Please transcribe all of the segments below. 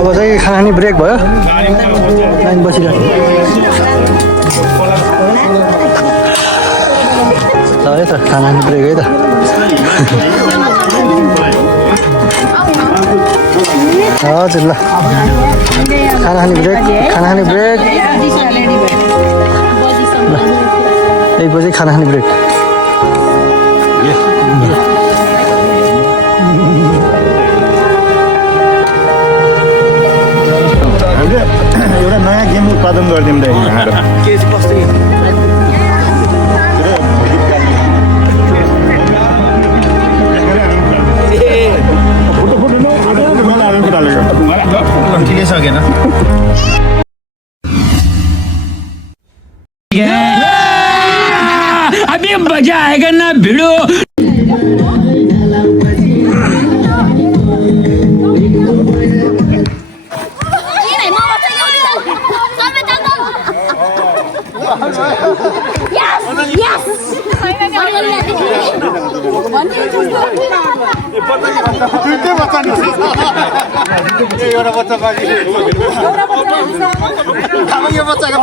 अब चाहिँ खाना ब्रेक भयो लाइन बसिरहेको है त खाना ब्रेक है त हजुर ल खाना खाने ब्रेक 1 बजे खाना खाने ब्रेक एउटा नयाँ गेम उत्पादन गरिदिउँ के चाहिँ कस्तो ठिकै सकेन अभी मजा आएगा ना भिड़ो एउटा बच्चा बाँकी यो बच्चाको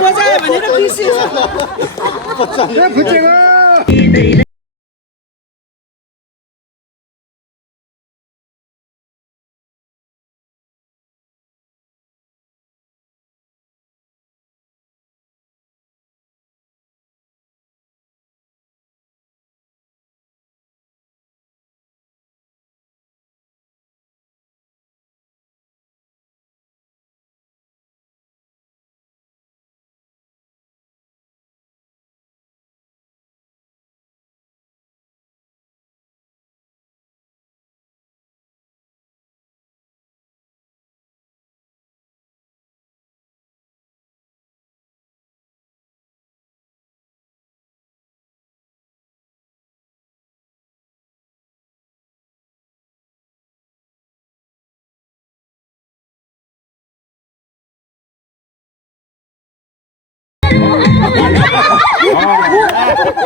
बजायो भनेर बिर्सिन्छ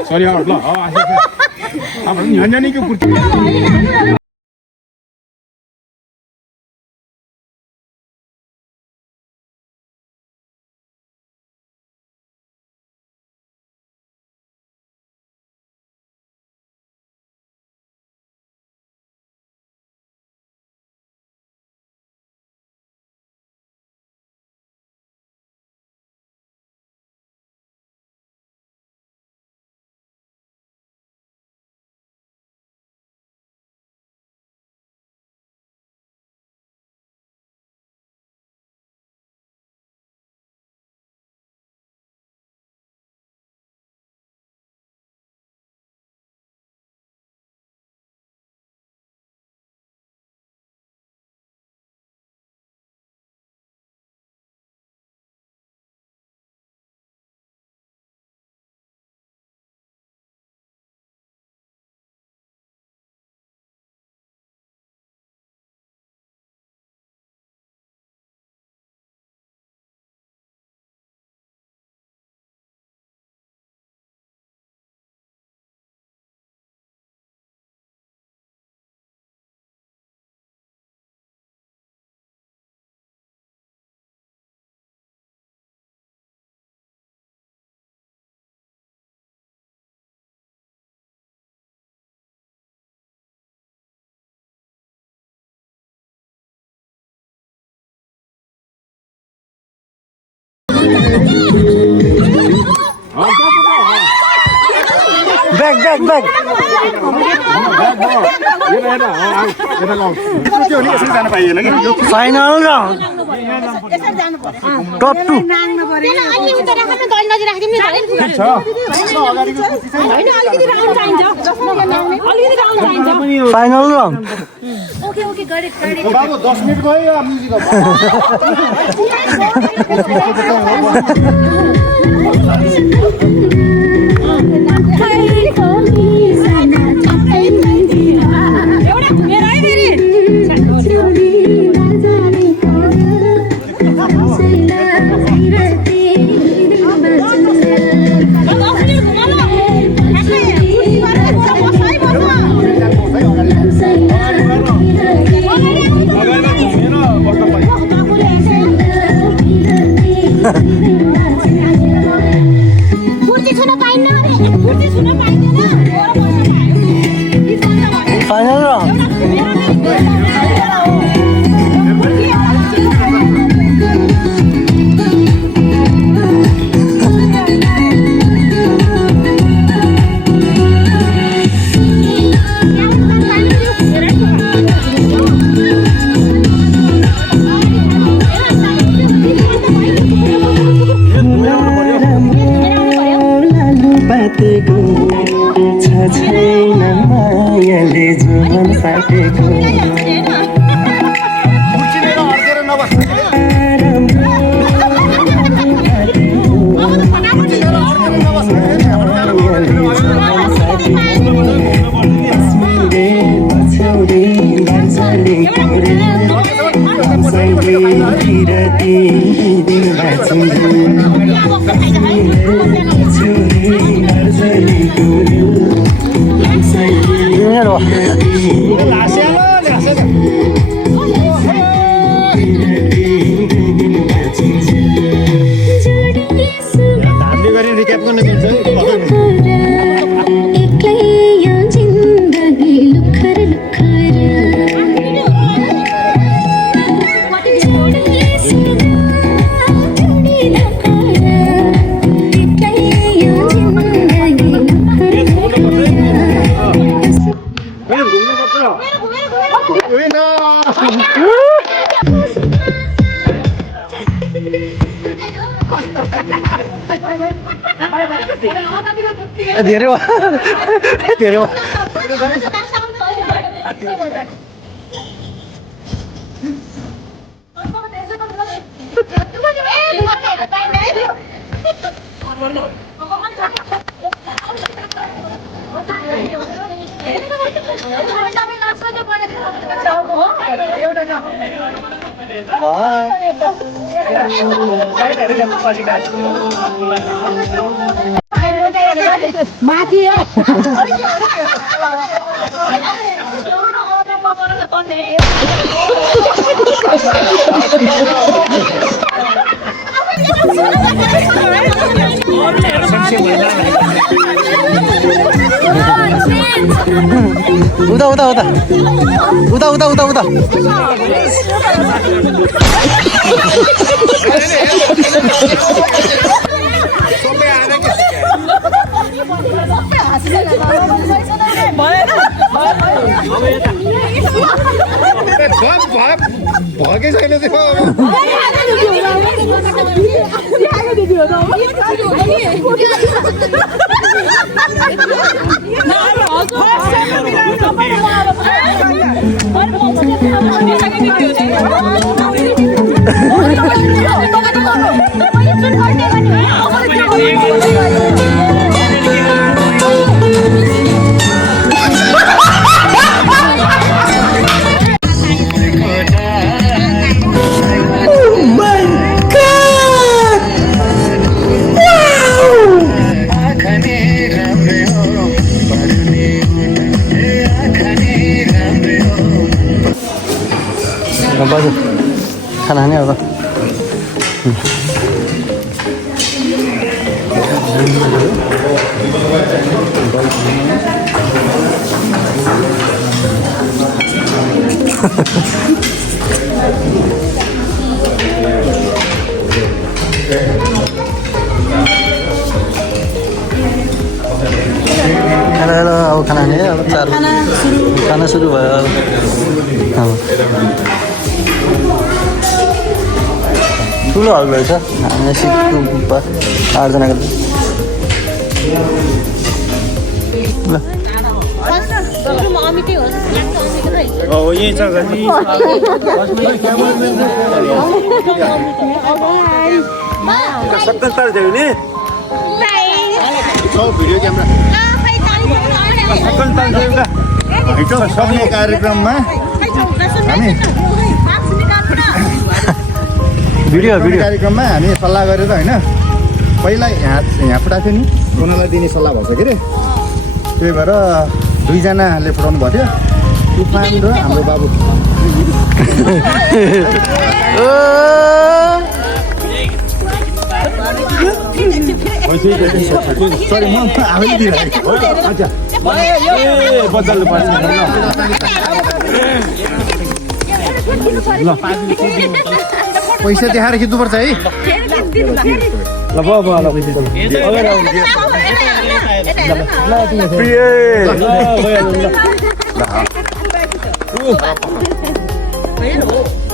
सरी ल अब झन्झनीको kurti Back. Final round. Top 2. Final round. Okay, got it. बाबु 10 मिनेट भयो अब म्युजिक Final round. छैन मायाले जुन साटेको Dinero. धेरै धेरै माथि उता उता उता उता उता उता उता भएकै छैन त्यो बाजू खाना नहीं होगा हेलो अब खाना नहीं अब चार खाना शुरू भयो अब ठुलो हल रहेछ हामी सिक्नु 8 जनाको ल यही छ भिडियो क्यामेरा सक्ने कार्यक्रममा हामी भिडियो कार्यक्रममा हामी सल्लाह गरेर होइन पहिला यहाँ फुटाएको थियो नि उनीहरूलाई दिने सल्लाह भएको छ के अरे त्यही भएर 2 जनाले फुटाउनु भएको थियो तुफान र हाम्रो बाबु सरी म आफैले दिइरहेको पैसा देखाएर खिच्नुपर्छ है ल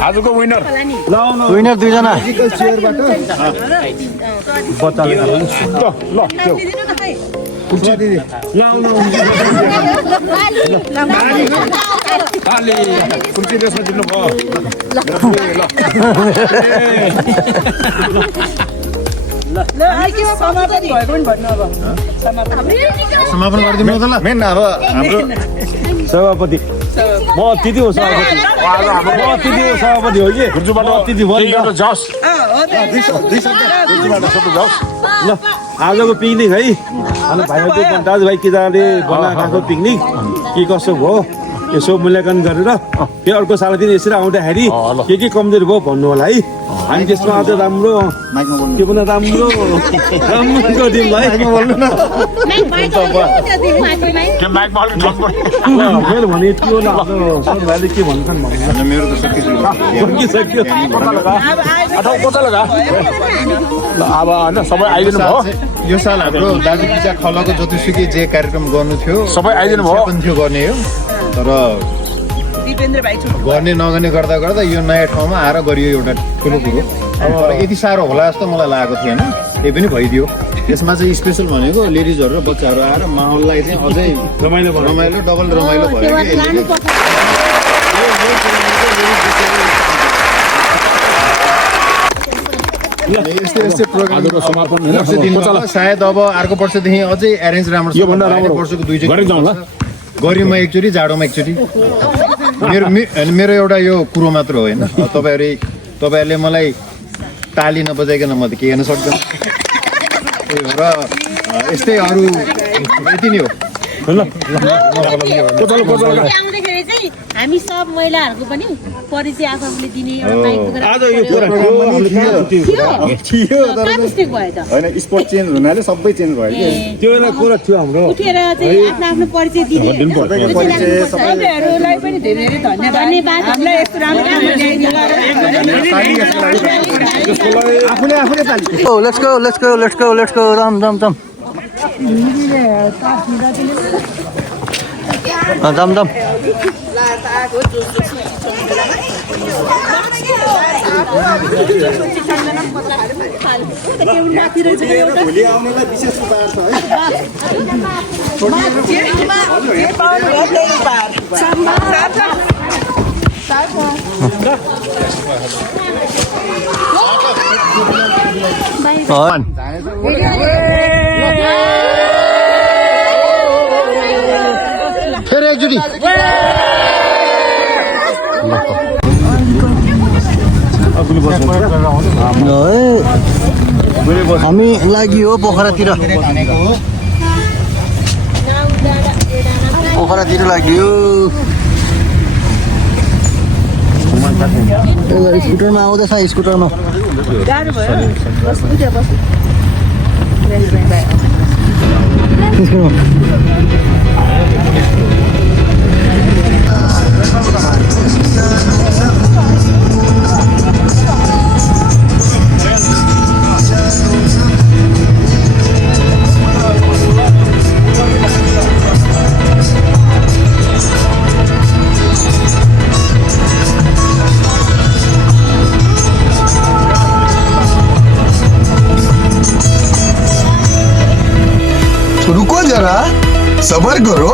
आजको विनर विनर 2 जना कुल्ची ड्रेसमा जित्नु भयो समापन गरिदिनु त ल मेन अब हाम्रो सभापति म अतिथि हो सभापति म अतिथि हो सभापति हो कि गुर्जुबाट अतिथि भयो ल आजको पिकनिक है अनि भाइहरूको दाजुभाइ केटाले बनाएको पिकनिक के कसो भयो यसो मूल्याङ्कन गरेर त्यो अर्को साल दिन यसरी आउँदाखेरि के कमजोरी भयो भन्नु होला है हामी त्यसमा अझ राम्रो त्यो पनि राम्रो गरिदिउँ भाइ मैले भने यति हो भाइले के भन्छन् मेरो त सकिसक्यो ल अब होइन सबै आइदिनु भयो यो साल हाम्रो दाजु पिजा खलको जतिसुकै जे कार्यक्रम गर्नु थियो सबै आइदिनु भयो पनि थियो गर्ने हो तर दिपेन्द्र भाइ छु गर्ने नगर्ने गर्दा गर्दा यो नयाँ ठाउँमा आएर गरियो एउटा ठुलो कुरो तर यति साह्रो होला जस्तो मलाई लागेको थिएन त्यही पनि भइदियो यसमा चाहिँ स्पेसल भनेको लेडिजहरू र बच्चाहरू आएर माहौललाई चाहिँ अझै रमाइलो भयो। रमाइलो डबल रमाइलो भयो कि यस्तै यस्तै प्रोग्रामको समापन होइन? वर्ष दिनुभयो। सायद अब अर्को वर्षदेखि अझै एरेन्ज राम्रो योभन्दा राम्रो वर्षको दुईचोटि गरेर जाउँला। गर्मीमा एकचोटि जाडोमा एकचोटि मेरो एउटा यो कुरो मात्र हो होइन तपाईँहरूले मलाई ताली नबजाइकन म त के हेर्न सक्दैन र यस्तै अरू यति नै हो आउँदाखेरि चाहिँ हामी सब महिलाहरूको पनि परिचय आफूले दिने एउटा माइक बोकेर आज यो कुरा थियो कहाँ मिस्टेक भयो त होइन स्पोर्ट चेन्ज हुनाले सबै चेन्ज भयो कि त्यो एउटा कुरा थियो हाम्रो उठेर चाहिँ आफ्नो आफ्नो परिचय दिने तपाईँहरूलाई पनि धेरै धेरै धन्यवाद हामीलाई यस्तो राम्रो काम आफूले ताली Oh, let's go. Dam. Dam. भोलि आउनेलाई विशेष उपहार छ फेरि एकचोटि हामी लाग्यो पोखरातिर लाग्यो स्कुटरमा आउँदैछ स्कुटरमा रुको जरा सबर करो